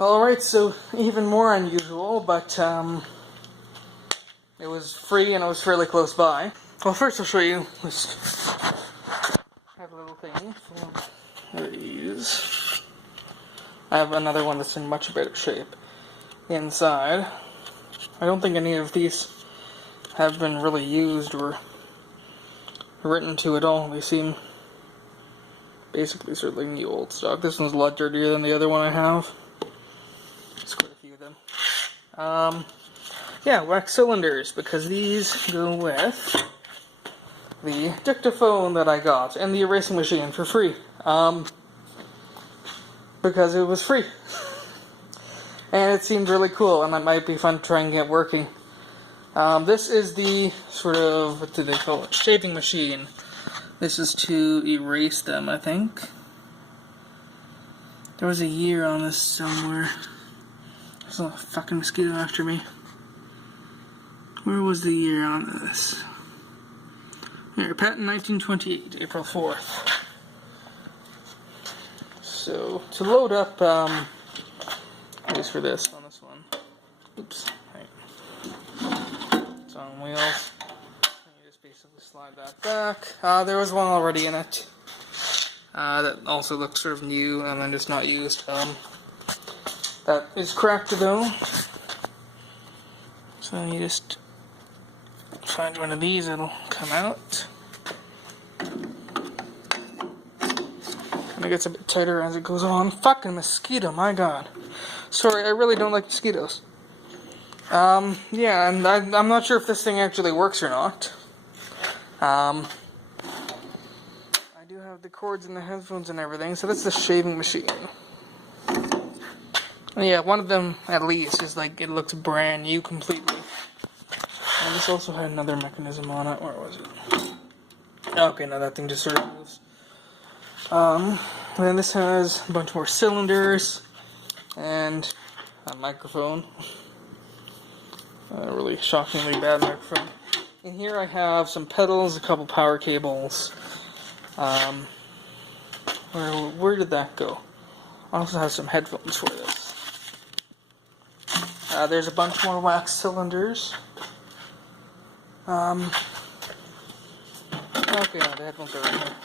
Alright, so even more unusual, but it was free and it was fairly close by. Well, first I'll show you this. I have a little thing for these. I have another one that's in much better shape. Inside, I don't think any of these have been really used or written to at all. They seem basically sort of like the old stock. This one's a lot dirtier than the other one I have. There's quite a few of them. Yeah, wax cylinders, because these go with the Dictaphone that I got and the erasing machine for free. Because it was free. And it seemed really cool, and it might be fun to try and get working. This is the sort of, what do they call it? Shaving machine. This is to erase them, I think. There was a year on this somewhere. There's a fucking mosquito after me. Where was the year on this? Here, patent 1928, April 4th. So, to load up, at least for this, on this one. Oops. Right. It's on wheels. And you just basically slide that back. There was one already in it. That also looks sort of new and then just not used. That is cracked though. So you just find one of these, it'll come out. And it gets a bit tighter as it goes on. Fucking mosquito, my god. Sorry, I really don't like mosquitoes. Yeah, and I'm not sure if this thing actually works or not. I do have the cords and the headphones and everything, so that's the shaving machine. Yeah, one of them, at least, is like, it looks brand new completely. And this also had another mechanism on it. Where was it? Okay, now that thing just sort of moves. And then this has a bunch more cylinders and a microphone. A really shockingly bad microphone. In here I have some pedals, a couple power cables. Where did that go? I also have some headphones for this. There's a bunch more wax cylinders. Okay, no, the headphones are right here.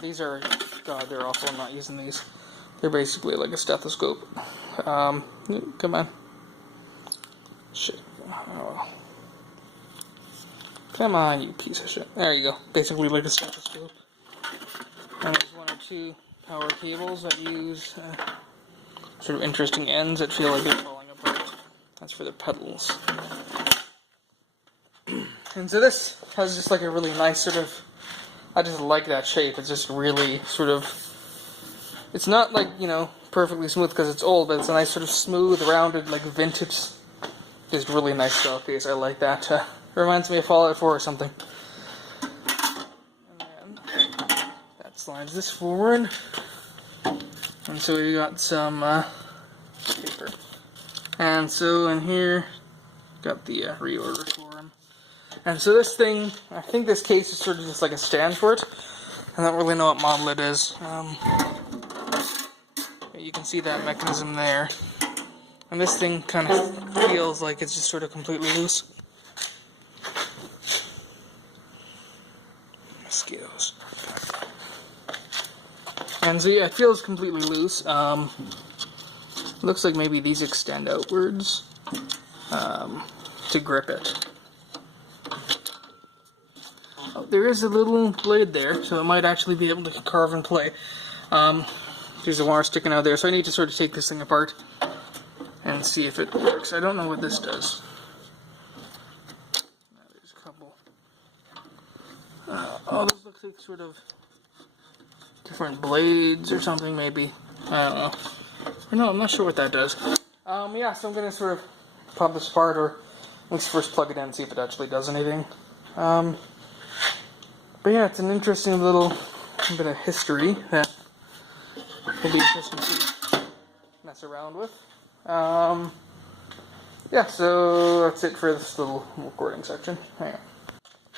These are, God, they're awful. I'm not using these. They're basically like a stethoscope. Come on. Shit. Oh. Come on, you piece of shit. There you go. Basically like a stethoscope. And there's one or two power cables that use sort of interesting ends that feel like they're falling apart. That's for the pedals. And so this has just like a really nice sort of, I just like that shape. It's just really sort of, it's not like, you know, perfectly smooth because it's old, but it's a nice sort of smooth, rounded, like vintage, just really nice style case. I like that. It reminds me of Fallout 4 or something. And then that slides this forward. And so we got some paper. And so in here, got the reorder for him. And so this thing, I think this case is sort of just like a stand for it. I don't really know what model it is. You can see that mechanism there. And this thing kind of feels like it's just sort of completely loose. Mosquitoes. And so yeah, it feels completely loose. Looks like maybe these extend outwards to grip it. Oh, there is a little blade there, so it might actually be able to carve and play. There's a wire sticking out there, so I need to sort of take this thing apart and see if it works. I don't know what this does. There's a couple. Oh, this looks like sort of different blades or something, maybe. I don't know. No, I'm not sure what that does. Yeah, so I'm going to sort of pop this apart, or let's first plug it in and see if it actually does anything. But yeah, it's an interesting little bit of history that will be interesting to mess around with. Yeah, so that's it for this little recording section. Hang on.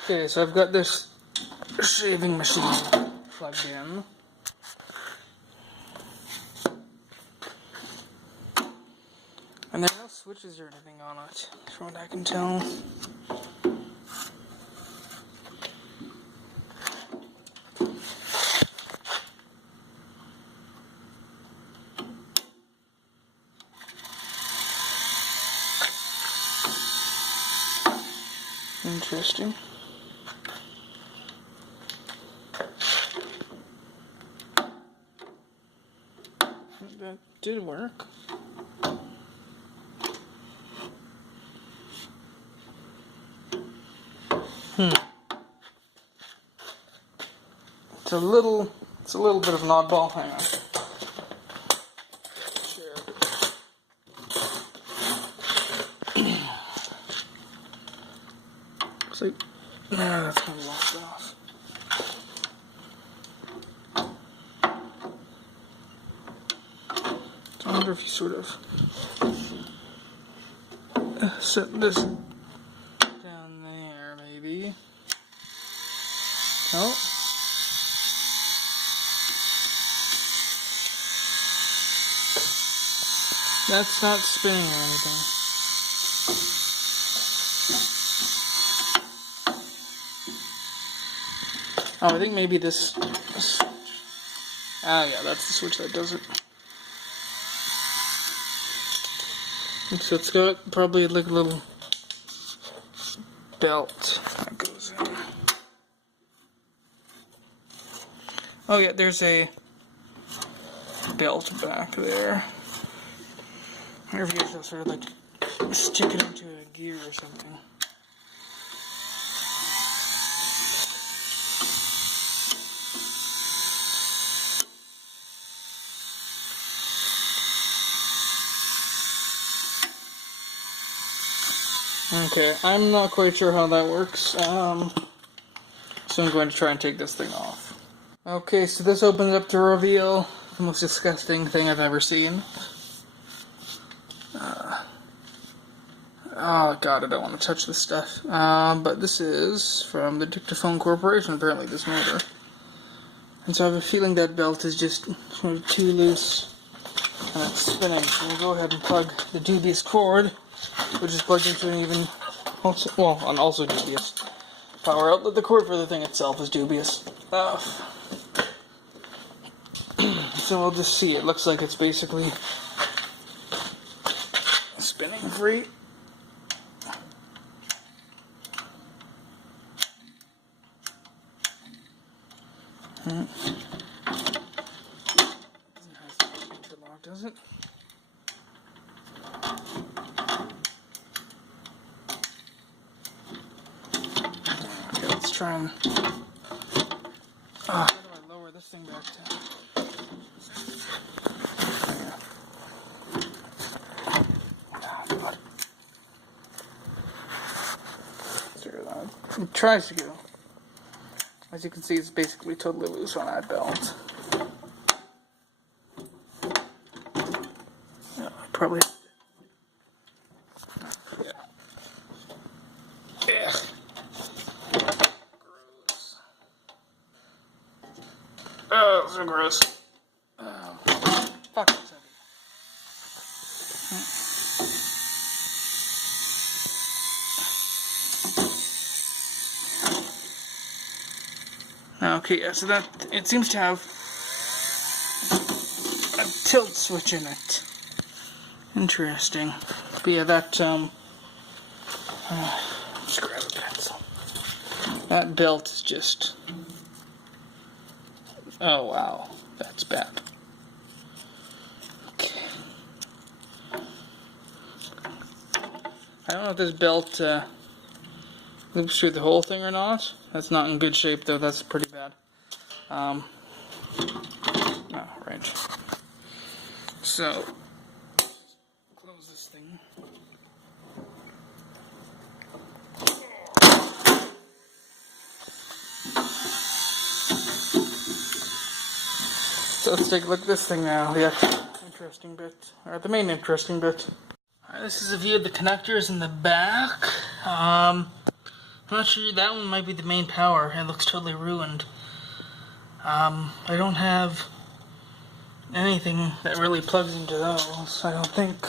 Okay, so I've got this shaving machine plugged in. switches or anything on it, from what I can tell. Interesting. That did work. It's a little bit of an oddball. Hang on. Looks like, that's gonna be lost off. I wonder if you sort of set this down there, maybe. Oh. That's not spinning or anything. Oh, I think maybe this switch. Ah, yeah, that's the switch that does it. So it's got probably like a little belt that goes in. Oh yeah, there's a belt back there. I wonder if you just sort of like stick it into a gear or something. Okay, I'm not quite sure how that works, so I'm going to try and take this thing off. Okay, so this opens up to reveal the most disgusting thing I've ever seen. Oh god, I don't want to touch this stuff. But this is from the Dictaphone Corporation, apparently, this motor. And so I have a feeling that belt is just sort of too loose and it's spinning. So we'll go ahead and plug the dubious cord, which is plugged into an even, also dubious power outlet. The cord for the thing itself is dubious. So we'll just see. It looks like it's basically spinning free. Doesn't have to lock, does it? Okay, let's try and. How do I lower this thing back to? It tries to go. As you can see, it's basically totally loose on that belt. Yeah, probably. Yeah. Yeah. Gross. Oh, so gross. Oh. Fuck, it's heavy. Okay, yeah, so that, it seems to have a tilt switch in it. Interesting. But yeah, that, let's grab a pencil. That belt is just, oh wow, that's bad. Okay. I don't know if this belt, loops through the whole thing or not. That's not in good shape though, that's pretty bad. Oh, right. So, close this thing. So let's take a look at this thing now, the interesting bit, or the main interesting bit. Alright, this is a view of the connectors in the back. I'm not sure, that one might be the main power. It looks totally ruined. I don't have anything that really plugs into those, I don't think.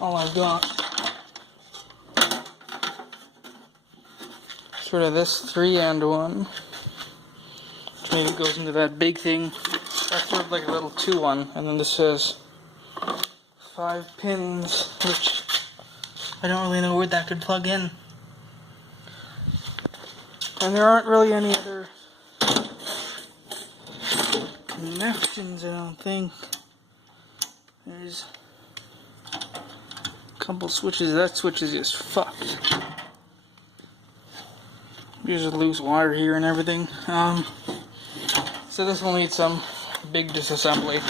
all I've got. Sort of this 3-and-1. Which maybe goes into that big thing. That's sort of like a little 2-1. And then this says 5 pins, which I don't really know where that could plug in. And there aren't really any other connections, I don't think. There's a couple switches. That switch is just fucked. There's a loose wire here and everything. So this will need some big disassembly.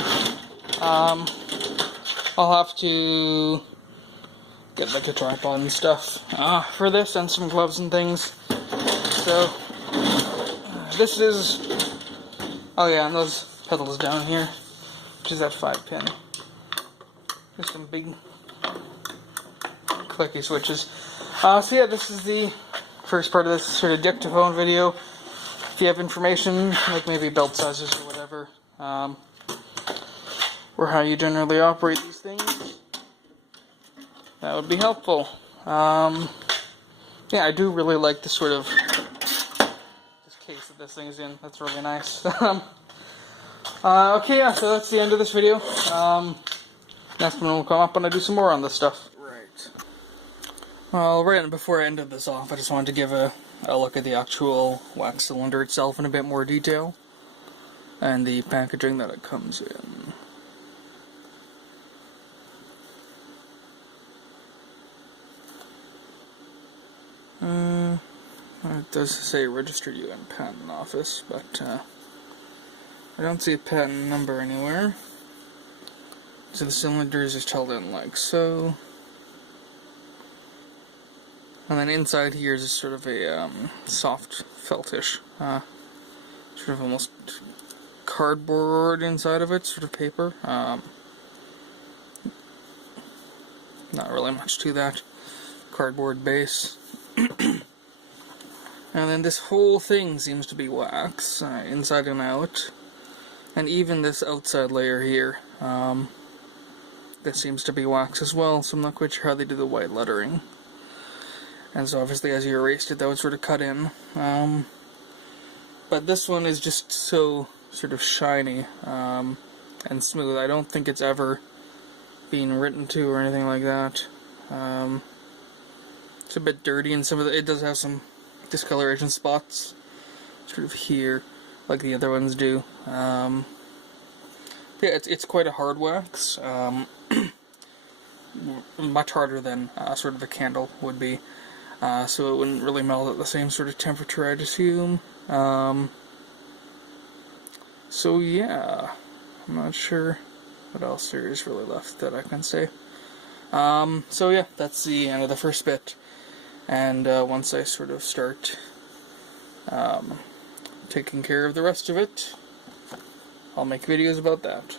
I'll have to get like a tripod and stuff for this, and some gloves and things. So this is, oh yeah, and those pedals down here, which is that 5-pin. There's some big clicky switches. So yeah, this is the first part of this sort of Dictaphone video. If you have information, like maybe belt sizes or whatever, or how you generally operate these things, that would be helpful. Yeah, I do really like the sort of this case that this thing is in. That's really nice. Okay, yeah, so that's the end of this video. Next one will come up when I do some more on this stuff. Right. Well, right before I ended this off, I just wanted to give a look at the actual wax cylinder itself in a bit more detail, and the packaging that it comes in. It does say registered UN patent office, but I don't see a patent number anywhere. So the cylinder is just held in like so. And then inside here is sort of a soft feltish, sort of almost cardboard inside of it, sort of paper. Not really much to that. Cardboard base. And then this whole thing seems to be wax, inside and out. And even this outside layer here, this seems to be wax as well, so I'm not quite sure how they do the white lettering. And so obviously as you erased it, that would sort of cut in. But this one is just so sort of shiny and smooth. I don't think it's ever been written to or anything like that. It's a bit dirty, and some of it does have some discoloration spots, sort of here, like the other ones do. Yeah, it's quite a hard wax, much harder than sort of a candle would be, so it wouldn't really melt at the same sort of temperature, I'd assume. So yeah, I'm not sure what else there is really left that I can say. So yeah, that's the end of the first bit. And once I sort of start taking care of the rest of it, I'll make videos about that.